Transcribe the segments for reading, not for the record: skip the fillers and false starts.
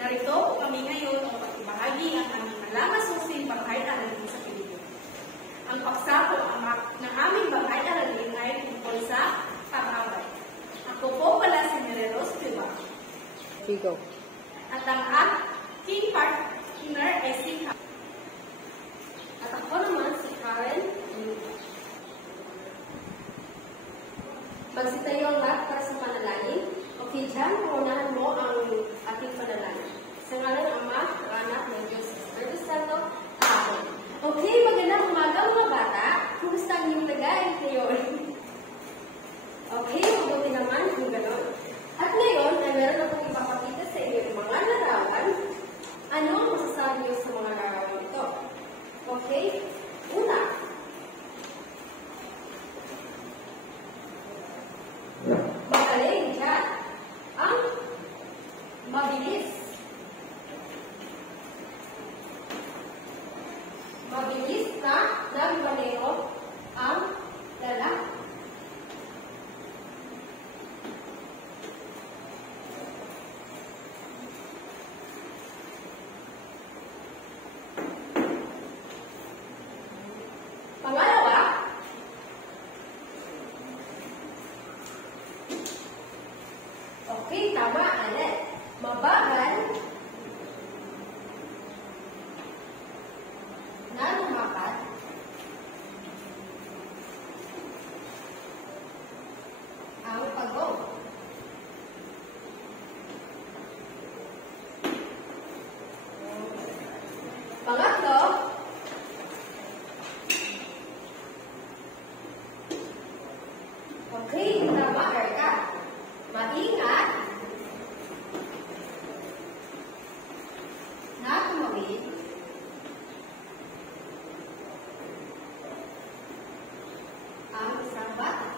Narito kami ngayon upang ibahagi ang aming malamas-using banghay-aralin sa Pilipinas. Ang paksa po ng aming banghay-aralin ay tungkol sa pag-away. Ako po pala si Mireros Piba. Figo. At ang aking partner ay si Karen. At ako naman si Karen. Magsitayo ang lahat para sa panalangin. Okay, dyan, paunahan mo ang ating panalangin. Sa ngalan ng Ama, ng Anak, ng Diyos, Espiritu Santo, Amen. Okay, magandang umaga mga bata. Kumusta ang inyong lagay ngayon? Okay, mabuti naman kung gano'n. At ngayon, ay meron akong ipapakita sa inyo yung mga larawan. Ano ang masasabi niyo sa mga larawan ito? Okay, una. Magaling dyan. Ang mabilis. Mabilis na nagmaneho ang lalaki. Pangalawa, okay, tama, Anet. Mabagal na lumakad ang pagong. Pangatlo, okay, tama, Erika. Maingat na tumawid ang isang bata.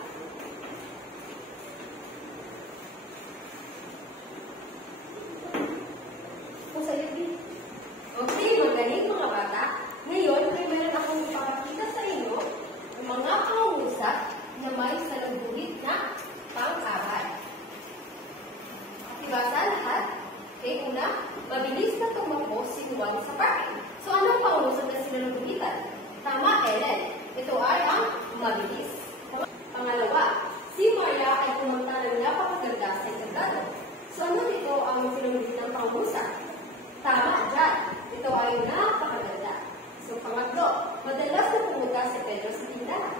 Kung sa'yo, okay, magaling mga bata. Ngayon, ay meron akong ipapakita sa inyo ang mga pangungusap na may salubungit na pang-abay. Diba sa lahat? Okay, una, mabilis na tumakbo si Juan sa parking. So, anong pangungusap na sinalubungitan? Tama, Ellen. Ito ay ang mabilis. Pangalawa, si Maria ay pumunta ng napakaganda sa kandado. So, ano dito ang sinalubungitan ng pangungusap? Tama, Jan. Ito ay napakaganda. So, pangatlo, madalas na pumunta si Pedro sa tindahan.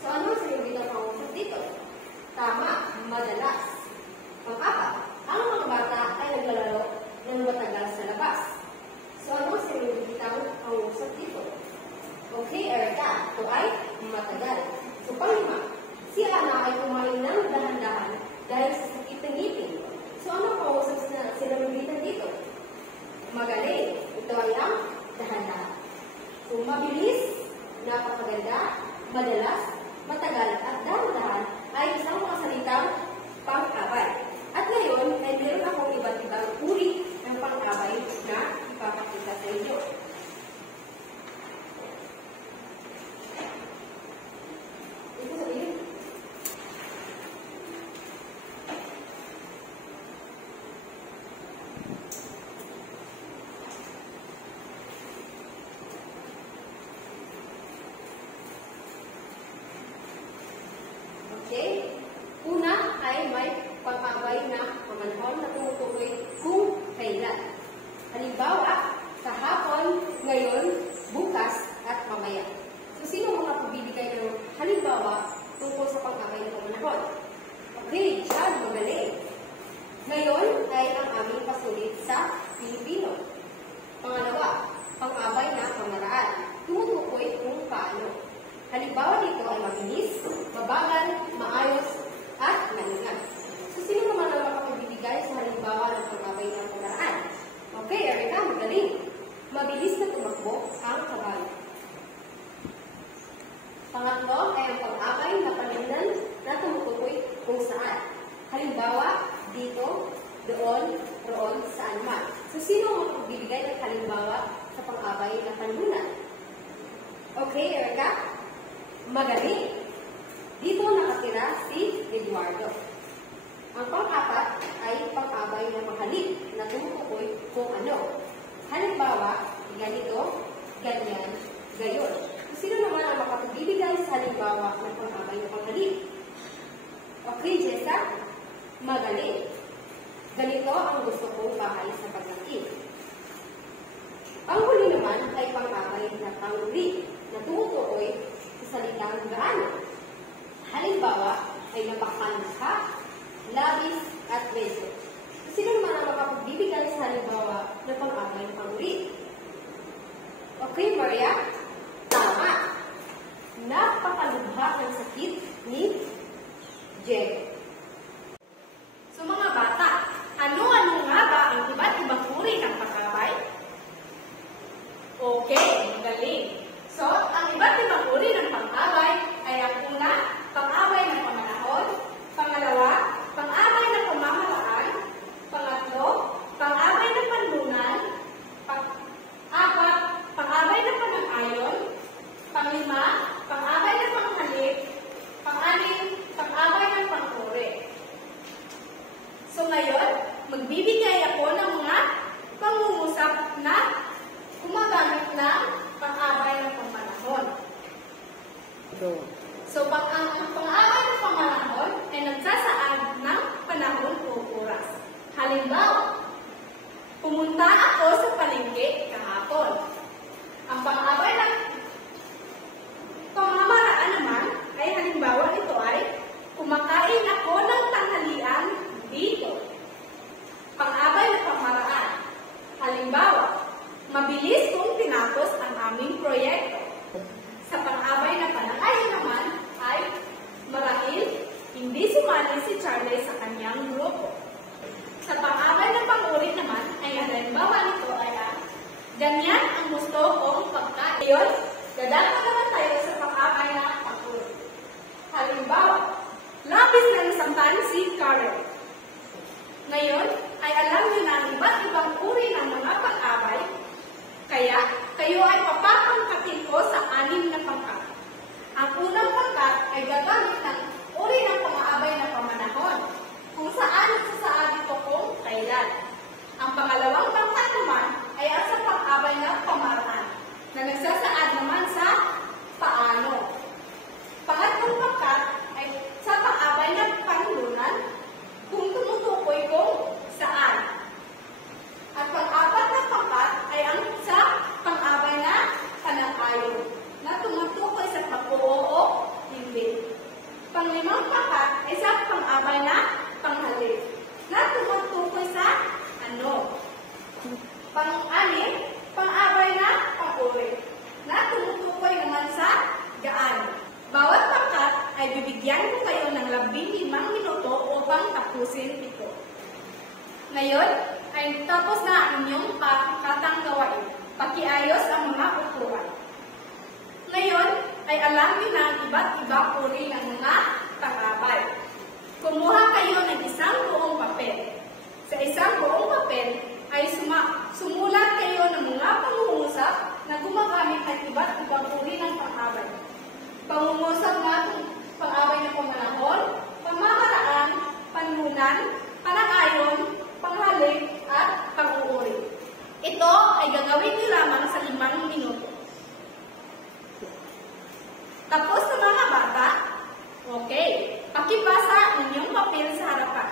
So, ano ang sinalubungitan ng pangungusap dito? Tama, madalas. Pang-apat, ang mga bata ay naglalaro ng matagal sa labas. So, ano ang sinalubungitan ng pangungusap dito? Okay, Erika, ito ay matagal. So, panglima, si Ana ay kumain ng dahan-dahan dahil sa sakit ng ngipin. So, ano ang pangungusap na sinalubungitan dito? Magaling. Ito ay ang dahan-dahan. So, mabilis, napakaganda, madalas, matagal, at dahan-dahan ay isang mga salitang pang-abay. At ngayon, ay meron akong iba't ibang uri ng pang-abay na ipapakita sa inyo. Ito sa iyo. Okay? Una ay may pag-abay na pamanhon na tumutukoy kung kailan. Halimbawa, kahapon, ngayon, bukas, at mamaya. So, sino mga pagbibigay ng halimbawa tungkol sa pag-abay na pamanhon? Okay, Chad, magaling. Ngayon ay ang aming pasulit sa Pilipino. Pangalawa, pang-abay na pamaraan. Tumutukoy kung paano. Halimbawa dito ay mabilis, mabagal, maayos, at malingan. So, sino naman ang makapagbibigay sa halimbawa ng pag-abay ng pamaraan? Okay, Erika, magaling. Mabilis na tumakbo ang kabayo. Pangatlo ay ang pag-abay na palinan na tumutukoy kung saan. Halimbawa, dito, doon, roon, saan man. So, sino ang makapagbibigay ng halimbawa sa pag-abay na panlunan? Okay, Erika? Magaling. Dito nakatira si Eduardo. Ang pang-apat ay pang-abay na halik na tumutukoy kung ano. Halimbawa, ganito, ganyan, gayon. Sino naman ang makapagbibigay sa halimbawa ng pang-abay na panghalik? Okay, Jessa? Magaling. Ganito ang gusto kong bahay sa paglaki. Ang huli naman ay pang-abay na pang-uri na tumutukoy sa salitang gaano. Halimbawa ay napakaluha, labis, at beso. Sino naman ang makapagbibigay sa halimbawa na pang-abay na pang-uri? Okay, Maria? Tama. Napakalubha ng sakit ni Jen. So mga bata, ano-ano nga ba ang iba't ibang uri ng pang-abay? Okay, magaling. So, ang iba't ibang uri ng pang-abay ay ang una, pang-abay ng pamanahon, pangalawa, pang-abay ng pamahalaan, pangatlo, pang-abay ng panlunan, pang-apat, pang-abay ng panang-ayon, panglima, pang-abay ng panghalik, pang-anim, pang-abay ng pang-uri. So ngayon, magbibigay ako ng mga pangungusap na gumagamit ng pang-abay ng pamanahon. So, ang pang-abay ng pamanahon ay nagsasaad ng panahon o oras. Halimbawa, pumunta ako sa palengke kahapon. Ang pang-abay ng pamamaraan naman ay halimbawa ito ay kumakain ako ng tanghalian dito. Pang-abay ng pamaraan. Halimbawa, mabilis kong tinapos ang aming proyekto. Sa pang-abay na panang-ayon naman ay marahil hindi sumali si Charlie sa kanyang grupo. Sa pang-abay ng pang-uri naman ay halimbawa nito ay ganyan ang gusto kong pagkain. Ngayon, dadaan naman tayo sa pang-abay na pang-uri. Halimbawa, labis na nasamtan si Karen. Ngayon, ay alam niyo na ang iba't ibang uri ng mga pang-abay, kaya kayo ay papapangkatin ko sa 6 na pangkat. Ang unang pangkat ay gagamit ng uri ng pang-abay na pamanahon, kung saan nagsasaad ito kung kailan. Ang pangalawang pangkat naman ay ang sa pang-abay na pamaraan, na nagsasaad naman sa paano. Pangatlong pangkat ay sa pang-abay na panlunan, kung tumutukoy kung saan. At pang-apat na pangkat ay ang sa pang-abay na panang-ayon, na tumutukoy sa pag-oo, hindi. Panglimang pangkat ay sa pang-abay na panghalik, na tumutukoy sa ano. Pang-anim, pang-abay na pang-uri, na tumutukoy naman sa gaan. Bawat pangkat ay bibigyan ko kayo ng 15 minuto upang tapusin ito. Ngayon, ay tapos na ang inyong pangkatang gawain. Pakiayos ang mga upuan. Ngayon, ay alam niyo na ang iba't ibang uri ng mga pang-abay. Kumuha kayo ng isang buong papel. Sa isang buong papel, ay sumulat kayo ng mga pangungusap na gumagamit ng iba't ibang uri ng pang-abay. Pangungusap na pang-abay ng pamanahon, pamamaraan, panlunan, panang-ayon, panghalik, at pang-uuri. Ito ay gagawin niyo lamang sa 5 minuto. Tapos na mga bata? Okay. Pakibasa ang inyong papel sa harapan.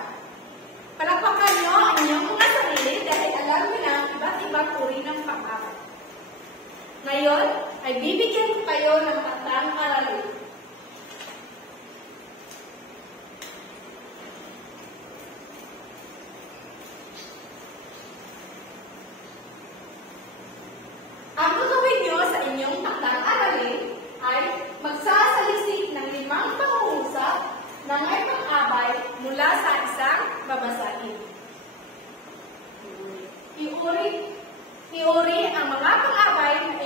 Palakpakan niyo ang inyong mga sarili dahil alam niyo na ang iba't ibang uri ng pang-abay. Ngayon, ay bibigyan ko kayo ng tatlong aralin. Ang gagawin nyo sa inyong tatlong aralin ay magsasalisik ng 5 pangungusap na may pang-abay mula sa isang babasahin. Iuri ang mga pang-abay na